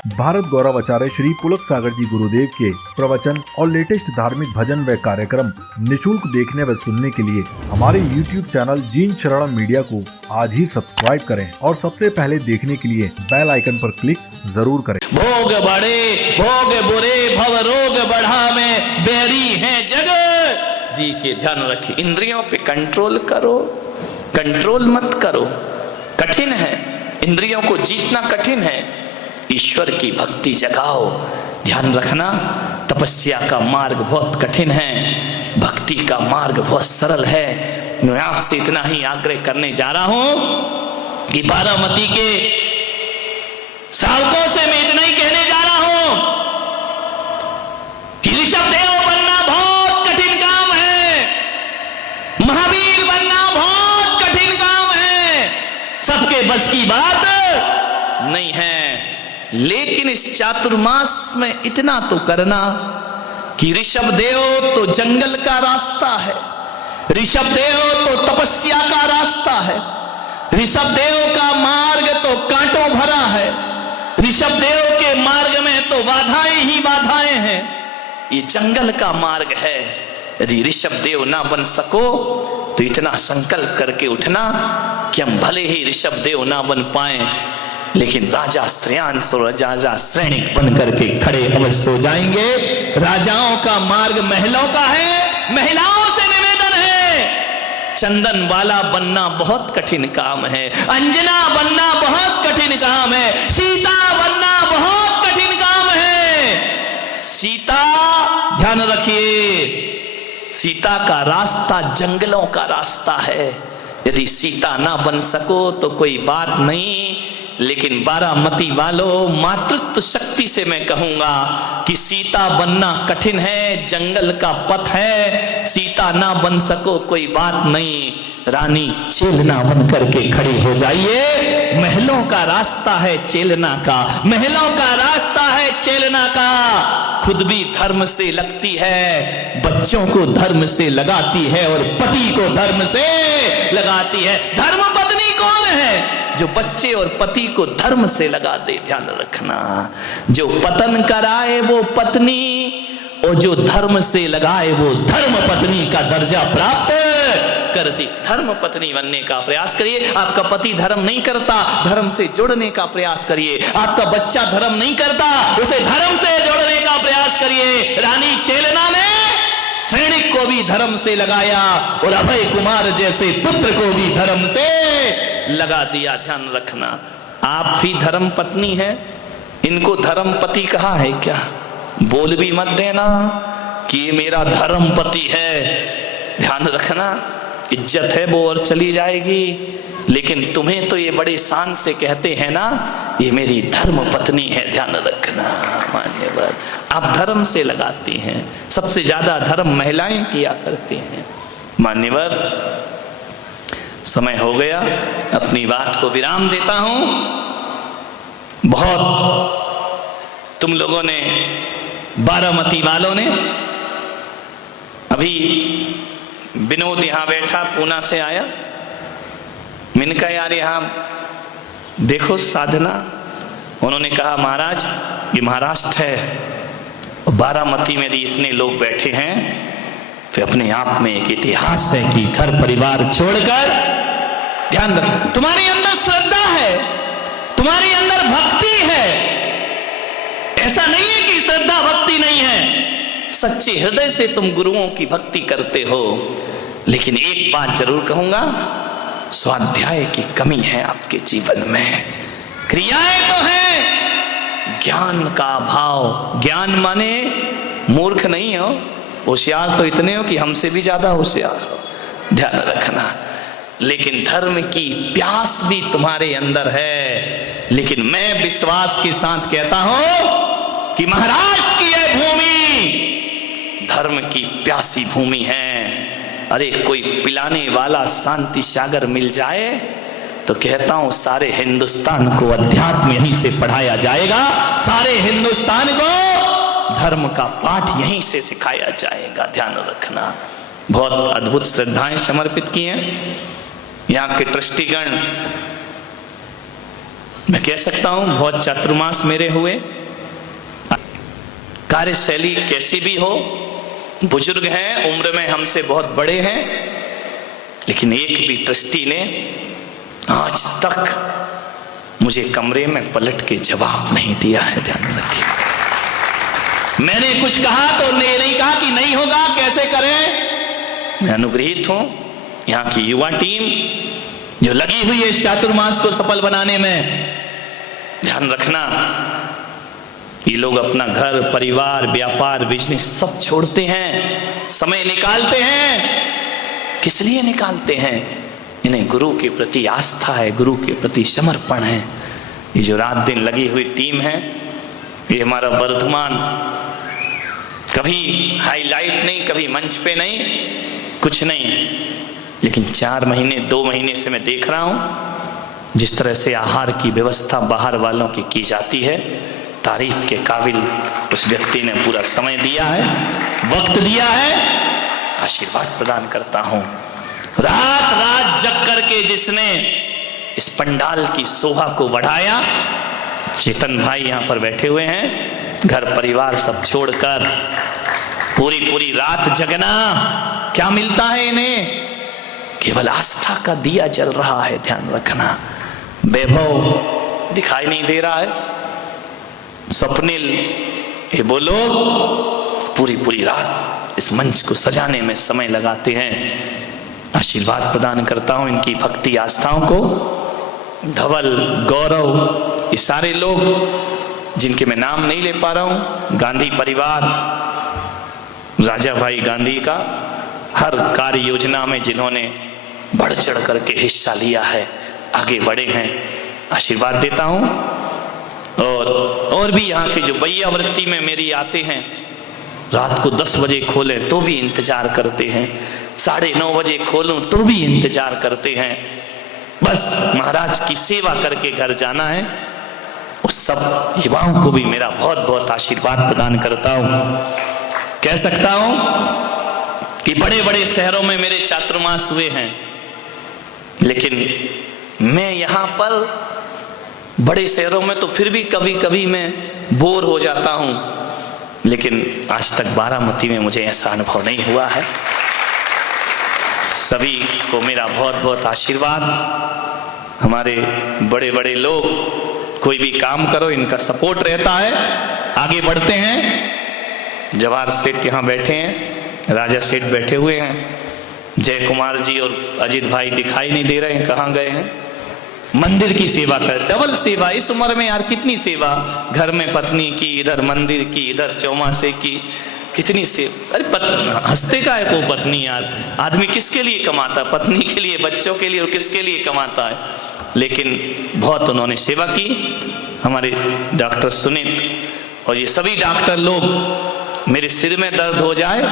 भारत गौरव आचार्य श्री पुलक सागर जी गुरुदेव के प्रवचन और लेटेस्ट धार्मिक भजन व कार्यक्रम निशुल्क देखने व सुनने के लिए हमारे YouTube चैनल जीन शरणम मीडिया को आज ही सब्सक्राइब करें और सबसे पहले देखने के लिए बेल आइकन पर क्लिक जरूर करें। भोग बड़े भोग बुरे भव रोग बढ़ावे बेरी है जग जी के ध्यान रखिए। इंद्रियों पे कंट्रोल करो, कंट्रोल मत करो। कठिन है, इंद्रियों को जीतना कठिन है। ईश्वर की भक्ति जगाओ। ध्यान रखना, तपस्या का मार्ग बहुत कठिन है, भक्ति का मार्ग बहुत सरल है। मैं आपसे इतना ही आग्रह करने जा रहा हूं कि बारामती के श्रावकों से मैं इतना ही कहने जा रहा हूं कि ऋषभदेव बनना बहुत कठिन काम है, महावीर बनना बहुत कठिन काम है, सबके बस की बात नहीं है। लेकिन इस चातुर्मास में इतना तो करना कि ऋषभदेव तो जंगल का रास्ता है, ऋषभदेव तो तपस्या का रास्ता है, ऋषभदेव का मार्ग तो कांटों भरा है, ऋषभदेव के मार्ग में तो बाधाएं ही बाधाएं हैं। ये जंगल का मार्ग है। यदि ऋषभदेव ना बन सको तो इतना संकल्प करके उठना कि हम भले ही ऋषभदेव ना बन पाए लेकिन राजा श्रेयांश और राजा श्रेणिक बन करके खड़े अवश्य हो जाएंगे। राजाओं का मार्ग महलों का है, महिलाओं से निवेदन है, चंदन वाला बनना बहुत कठिन काम है, अंजना बनना बहुत कठिन काम है, सीता बनना बहुत कठिन काम है। सीता, ध्यान रखिए, सीता का रास्ता जंगलों का रास्ता है। यदि सीता ना बन सको तो कोई बात नहीं, लेकिन बारामती वालों, मातृत्व शक्ति से मैं कहूंगा कि सीता बनना कठिन है, जंगल का पथ है। सीता ना बन सको कोई बात नहीं, रानी चेलना बन करके खड़ी हो जाइए। महलों का रास्ता है चेलना का, महलों का रास्ता है चेलना का। खुद भी धर्म से लगती है, बच्चों को धर्म से लगाती है और पति को धर्म से लगाती है। धर्म पत्नी कौन है? जो बच्चे और पति को धर्म से लगा दे। ध्यान रखना, जो पतन कराए वो पत्नी और जो धर्म से लगाए वो धर्म पत्नी का दर्जा प्राप्त करती। धर्म पत्नी बनने का प्रयास करिए। आपका पति धर्म नहीं करता, धर्म से जोड़ने का प्रयास करिए। आपका बच्चा धर्म नहीं करता, उसे धर्म से जोड़ने का प्रयास करिए। रानी चेलना ने सैनिक को भी धर्म से लगाया और अभय कुमार जैसे पुत्र को भी धर्म से लगा दिया। ध्यान रखना, आप भी धर्म पत्नी है, इनको धर्म पति कहा है क्या? बोल भी मत देना कि ये मेरा धर्म पति है। ध्यान रखना, इज्जत है वो और चली जाएगी, लेकिन तुम्हें तो ये बड़े शान से कहते हैं ना, ये मेरी धर्म पत्नी है। ध्यान रखना मान्यवर, आप धर्म से लगाती हैं। सबसे ज्यादा धर्म महिलाएं किया करती हैं। मान्यवर, समय हो गया, अपनी बात को विराम देता हूं। बहुत तुम लोगों ने, बारामती वालों ने, अभी विनोद यहां बैठा, पूना से आया। मैंने कहा यार यहां देखो साधना। उन्होंने कहा महाराज ये महाराष्ट्र है, बारामती में भी इतने लोग बैठे हैं, फिर अपने आप में एक इतिहास है कि घर परिवार छोड़कर, ध्यान रखना, तुम्हारे अंदर श्रद्धा है, तुम्हारे अंदर भक्ति है। ऐसा नहीं है कि श्रद्धा भक्ति नहीं है, सच्चे हृदय से तुम गुरुओं की भक्ति करते हो। लेकिन एक बात जरूर कहूंगा, स्वाध्याय की कमी है आपके जीवन में। क्रियाएं तो हैं, ज्ञान का अभाव। ज्ञान माने मूर्ख नहीं हो, होशियार तो इतने हो कि हमसे भी ज्यादा होशियार हो। ध्यान रखना, लेकिन धर्म की प्यास भी तुम्हारे अंदर है। लेकिन मैं विश्वास के साथ कहता हूं कि महाराष्ट्र की यह भूमि धर्म की प्यासी भूमि है। अरे कोई पिलाने वाला शांति सागर मिल जाए तो कहता हूं सारे हिंदुस्तान को अध्यात्म यहीं से पढ़ाया जाएगा, सारे हिंदुस्तान को धर्म का पाठ यहीं से सिखाया जाएगा। ध्यान रखना, बहुत अद्भुत श्रद्धाएं समर्पित की हैं यहाँ के ट्रस्टीगण, मैं कह सकता हूं बहुत चातुर्मास मेरे हुए। कार्यशैली कैसी भी हो, बुजुर्ग हैं, उम्र में हमसे बहुत बड़े हैं, लेकिन एक भी ट्रस्टी ने आज तक मुझे कमरे में पलट के जवाब नहीं दिया है। ध्यान रखिए, मैंने कुछ कहा तो उन्होंने नहीं कहा कि नहीं होगा, कैसे करें। मैं अनुग्रहित हूं, यहाँ की युवा टीम जो लगी हुई है इस चातुर्मास को सफल बनाने में। ध्यान रखना, ये लोग अपना घर, परिवार, व्यापार, बिजनेस सब छोड़ते हैं, समय निकालते हैं। किस लिए निकालते हैं? इन्हें गुरु के प्रति आस्था है, गुरु के प्रति समर्पण है। ये जो रात दिन लगी हुई टीम है, ये हमारा वर्धमान कभी हाईलाइट नहीं, कभी मंच पे नहीं, कुछ नहीं, लेकिन 4 महीने 2 महीने से मैं देख रहा हूं जिस तरह से आहार की व्यवस्था बाहर वालों की जाती है, तारीफ के काबिल उस व्यक्ति ने पूरा समय दिया है, वक्त दिया है। आशीर्वाद प्रदान करता हूं। रात रात जग करके जिसने इस पंडाल की शोभा को बढ़ाया, चेतन भाई यहां पर बैठे हुए हैं, घर परिवार सब छोड़कर पूरी रात जगना। क्या मिलता है इन्हें? केवल आस्था का दिया जल रहा है। ध्यान रखना, वैभव दिखाई नहीं दे रहा है। स्वप्निल, ये वो लोग पूरी रात इस मंच को सजाने में समय लगाते हैं। आशीर्वाद प्रदान करता हूं इनकी भक्ति आस्थाओं को। धवल, गौरव, ये सारे लोग जिनके मैं नाम नहीं ले पा रहा हूं, गांधी परिवार, राजा भाई गांधी का हर कार्य योजना में जिन्होंने बढ़ चढ़ करके हिस्सा लिया है, आगे बढ़े हैं, आशीर्वाद देता हूं। और भी यहाँ के जो बैया वृत्ति में मेरी आते हैं, रात को 10 बजे खोले तो भी इंतजार करते हैं, 9:30 बजे खोलूं तो भी इंतजार करते हैं। बस महाराज की सेवा करके घर जाना है। उस सब युवाओं को भी मेरा बहुत बहुत आशीर्वाद प्रदान करता हूं। कह सकता हूं कि बड़े बड़े शहरों में मेरे चातुर्मास हुए हैं, लेकिन मैं यहां पर बड़े शहरों में तो फिर भी कभी कभी मैं बोर हो जाता हूं, लेकिन आज तक बारामती में मुझे ऐसा अनुभव नहीं हुआ है। सभी को मेरा बहुत बहुत आशीर्वाद। हमारे बड़े बड़े लोग, कोई भी काम करो इनका सपोर्ट रहता है, आगे बढ़ते हैं। जवाहर सेठ यहाँ बैठे हैं, राजा सेठ बैठे हुए हैं, जय कुमार जी और अजित भाई दिखाई नहीं दे रहे हैं, कहाँ गए हैं? मंदिर की सेवा कर, डबल सेवा। इस उम्र में यार कितनी सेवा, घर में पत्नी की, इधर मंदिर की, इधर चौमासे की, कितनी सेवा। अरे हंसते का है को पत्नी यार, आदमी किसके लिए कमाता? पत्नी के लिए, बच्चों के लिए, और किसके लिए कमाता है? लेकिन बहुत उन्होंने सेवा की। हमारे डॉक्टर सुनीत और ये सभी डॉक्टर लोग, मेरे सिर में दर्द हो जाए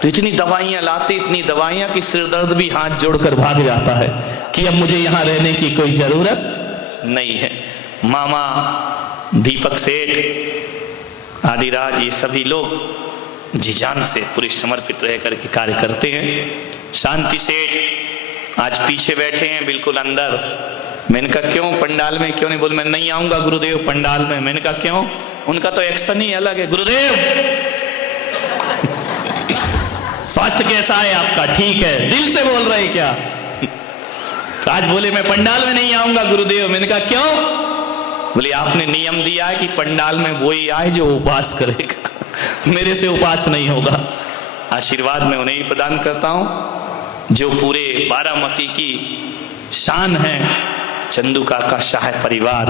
तो इतनी दवाइयां लाते, इतनी दवाइयां कि सिर दर्द भी हाथ जोड़कर भाग जाता है कि अब मुझे यहां रहने की कोई जरूरत नहीं है। मामा दीपक सेठ, आदिराज, ये सभी लोग जी जान से पूरे समर्पित रह करके कार्य करते हैं। शांति सेठ आज पीछे बैठे हैं, बिल्कुल अंदर। मैंने कहा क्यों पंडाल में क्यों नहीं? बोल मैं नहीं आऊंगा गुरुदेव पंडाल में। मैंने कहा क्यों? उनका तो एक्शन ही अलग है। गुरुदेव स्वास्थ्य कैसा है आपका? ठीक है। दिल से बोल रहे क्या? तो आज बोले मैं पंडाल में नहीं आऊंगा गुरुदेव। मैंने कहा क्यों? बोले आपने नियम दिया है कि पंडाल में वही आए जो उपवास करेगा, मेरे से उपवास नहीं होगा। आशीर्वाद मैं उन्हें ही प्रदान करता हूं जो पूरे बारामती की शान है। चंदू काका शाह परिवार,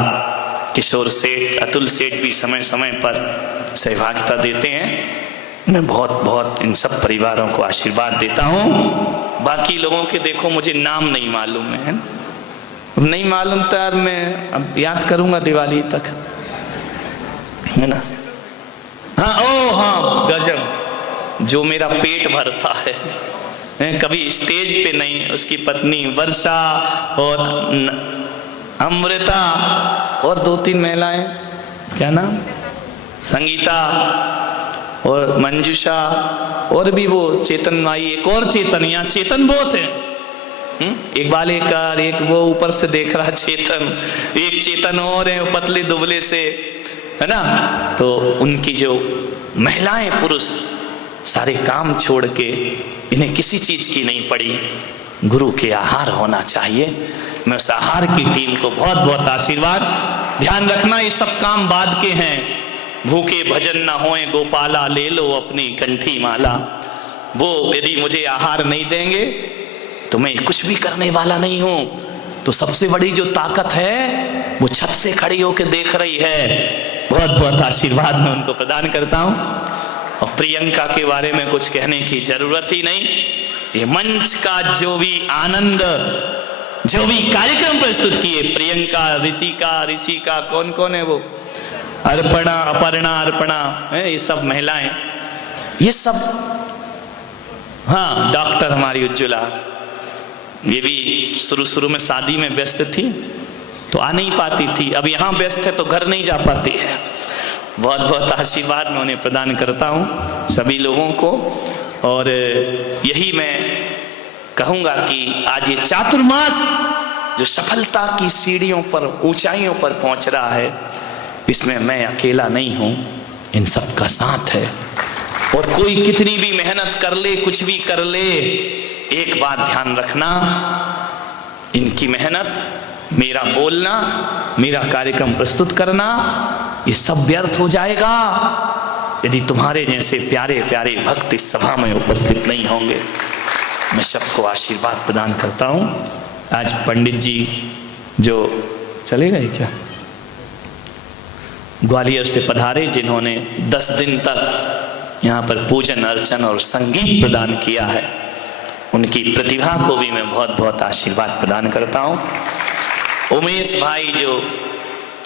किशोर सेठ, अतुल सेठ भी समय समय पर सहभागिता देते हैं। मैं बहुत बहुत इन सब परिवारों को आशीर्वाद देता हूं। बाकी लोगों के देखो मुझे नाम नहीं मालूम है, नहीं मालूम तो यार मैं अब याद करूंगा दिवाली तक, है ना? हाँ, ओ हाँ, गजब, जो मेरा पेट भरता है, कभी स्टेज पे नहीं, उसकी पत्नी वर्षा और अमृता और 2-3 महिलाएं, क्या नाम, संगीता और मंजुषा, और भी वो चेतन आई, एक और चेतन, यहाँ चेतन बहुत है, एक बालेकार, एक वो ऊपर से देख रहा चेतन, एक चेतन और है पतले दुबले से, है ना। तो उनकी जो महिलाएं पुरुष सारे काम छोड़ के, इन्हें किसी चीज की नहीं पड़ी, गुरु के आहार होना चाहिए। मैं उस आहार की टीम को बहुत बहुत आशीर्वाद। ध्यान रखना ये सब काम बाद के हैं। भूखे भजन न होए गोपाला, ले लो अपनी कंठी माला। वो यदि मुझे आहार नहीं देंगे तो मैं कुछ भी करने वाला नहीं हूं। तो सबसे बड़ी जो ताकत है वो छत से खड़ी होकर देख रही है। बहुत बहुत आशीर्वाद मैं उनको प्रदान करता हूं। और प्रियंका के बारे में कुछ कहने की जरूरत ही नहीं। ये मंच का जो भी आनंद, जो भी कार्यक्रम प्रस्तुत किए, प्रियंका, रितिका, ऋषिका, कौन कौन है वो, अर्पणा, अपर्णा, अर्पणा, ये सब महिलाएं, ये सब, हाँ डॉक्टर हमारी उज्ज्वला, ये भी शुरू में शादी में व्यस्त थी तो आ नहीं पाती थी, अब यहाँ व्यस्त है तो घर नहीं जा पाती है। बहुत बहुत आशीर्वाद मैं उन्हें प्रदान करता हूँ सभी लोगों को। और यही मैं कहूंगा कि आज ये चातुर्मास जो सफलता की सीढ़ियों पर, ऊंचाइयों पर पहुंच रहा है, इसमें मैं अकेला नहीं हूं, इन सब का साथ है। और कोई कितनी भी मेहनत कर ले, कुछ भी कर ले, एक बात ध्यान रखना, इनकी मेहनत, मेरा बोलना, मेरा कार्यक्रम प्रस्तुत करना, ये सब व्यर्थ हो जाएगा यदि तुम्हारे जैसे प्यारे प्यारे भक्त इस सभा में उपस्थित नहीं होंगे। मैं सबको आशीर्वाद प्रदान करता हूं। आज पंडित जी जो चले गए क्या, ग्वालियर से पधारे, जिन्होंने 10 दिन तक यहाँ पर पूजन अर्चन और संगीत प्रदान किया है, उनकी प्रतिभा को भी मैं बहुत बहुत आशीर्वाद प्रदान करता हूँ। उमेश भाई, जो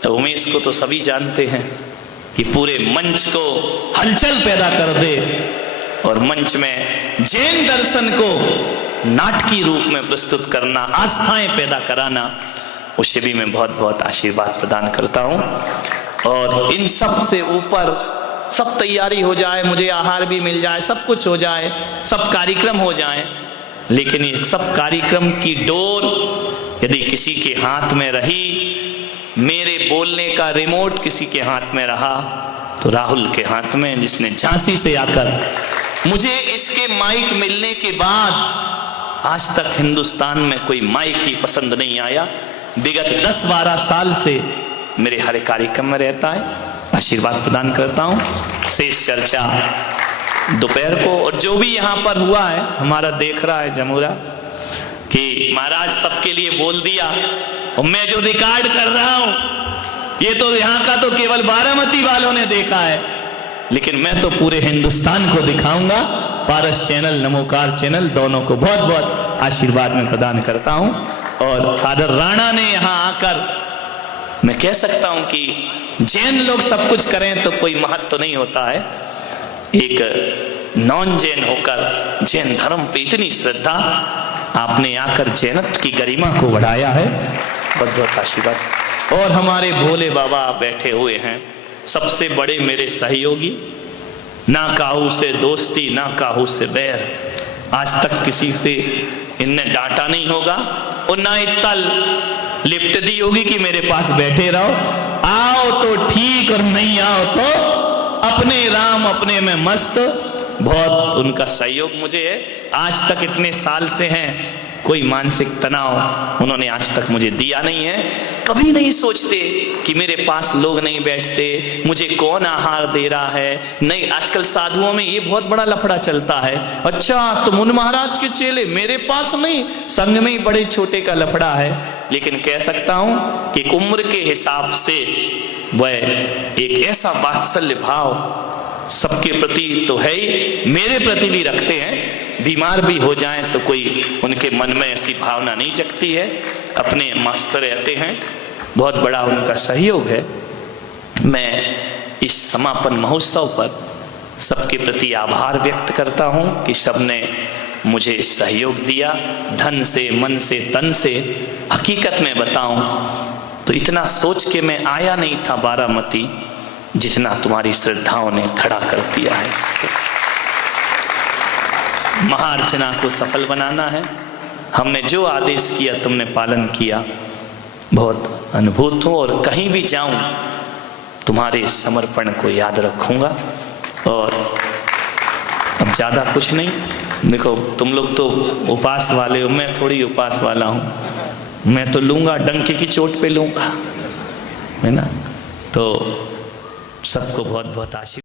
उमेश को तो सभी जानते हैं कि पूरे मंच को हलचल पैदा कर दे और मंच में जैन दर्शन को नाटकीय रूप में प्रस्तुत करना, आस्थाएं पैदा कराना, उसे भी मैं बहुत बहुत आशीर्वाद प्रदान करता हूँ। और इन सब से ऊपर सब तैयारी हो जाए, मुझे आहार भी मिल जाए, सब कुछ हो जाए, सब कार्यक्रम हो जाए, लेकिन ये सब कार्यक्रम की डोर यदि किसी के हाथ में रही, मेरे बोलने का रिमोट किसी के हाथ में रहा, तो राहुल के हाथ में, जिसने झांसी से आकर मुझे इसके माइक मिलने के बाद आज तक हिंदुस्तान में कोई माइक ही पसंद नहीं आया। विगत 10-12 साल से मेरे हर कार्यक्रम में रहता है, आशीर्वाद प्रदान करता हूँ। शेष चर्चा दोपहर को, और जो भी यहाँ पर हुआ है, हमारा देख रहा है जमूरा कि महाराज सबके लिए बोल दिया, और मैं जो रिकॉर्ड कर रहा हूँ ये तो यहाँ का तो केवल बारामती वालों ने देखा है, लेकिन मैं तो पूरे हिंदुस्तान को दिखाऊंगा। पारस चैनल, नमोकार चैनल, दोनों को बहुत बहुत आशीर्वाद में प्रदान करता हूँ। और फादर राणा ने यहाँ आकर, मैं कह सकता हूँ कि जैन लोग सब कुछ करें तो कोई महत्व तो नहीं होता है, एक नॉन जैन होकर जैन धर्म पे इतनी श्रद्धा, आपने आकर जैनत्व की गरिमा को बढ़ाया है, बहुत बहुत आशीर्वाद। और हमारे भोले बाबा बैठे हुए हैं, सबसे बड़े मेरे सहयोगी, ना काहू से दोस्ती ना काहू से बैर, आज तक किसी से इनने डांटा नहीं होगा और ना इतना लिफ्ट दी होगी कि मेरे पास बैठे रहो, आओ तो ठीक और नहीं आओ तो अपने राम अपने में मस्त। बहुत उनका सहयोग मुझे है, आज तक इतने साल से हैं, कोई मानसिक तनाव उन्होंने आज तक मुझे दिया नहीं है। कभी नहीं सोचते कि मेरे पास लोग नहीं बैठते, मुझे कौन आहार दे रहा है। नहीं, आजकल साधुओं में ये बहुत बड़ा लफड़ा चलता है, अच्छा तुम उन महाराज के चेले, मेरे पास नहीं, संग में ही बड़े छोटे का लफड़ा है। लेकिन कह सकता हूं कि उम्र के हिसाब से वह एक ऐसा वात्सल्य भाव सबके प्रति तो है ही, मेरे प्रति भी रखते हैं। बीमार भी हो जाएं तो कोई उनके मन में ऐसी भावना नहीं जगती है, अपने मस्त रहते हैं, बहुत बड़ा उनका सहयोग है। मैं इस समापन महोत्सव पर सबके प्रति आभार व्यक्त करता हूं कि सबने मुझे सहयोग दिया, धन से, मन से, तन से। हकीकत में बताऊं तो इतना सोच के मैं आया नहीं था बारामती, जितना तुम्हारी श्रद्धाओं ने खड़ा कर दिया है। इसको महाअर्चना को सफल बनाना है, हमने जो आदेश किया तुमने पालन किया, बहुत अनुभूत हूँ और कहीं भी जाऊं तुम्हारे समर्पण को याद रखूंगा। और अब ज़्यादा कुछ नहीं, देखो तुम लोग तो उपवास वाले हो, मैं थोड़ी उपवास वाला हूँ, मैं तो लूँगा, डंके की चोट पे लूँगा, है ना। तो सबको बहुत बहुत आशीर्वाद।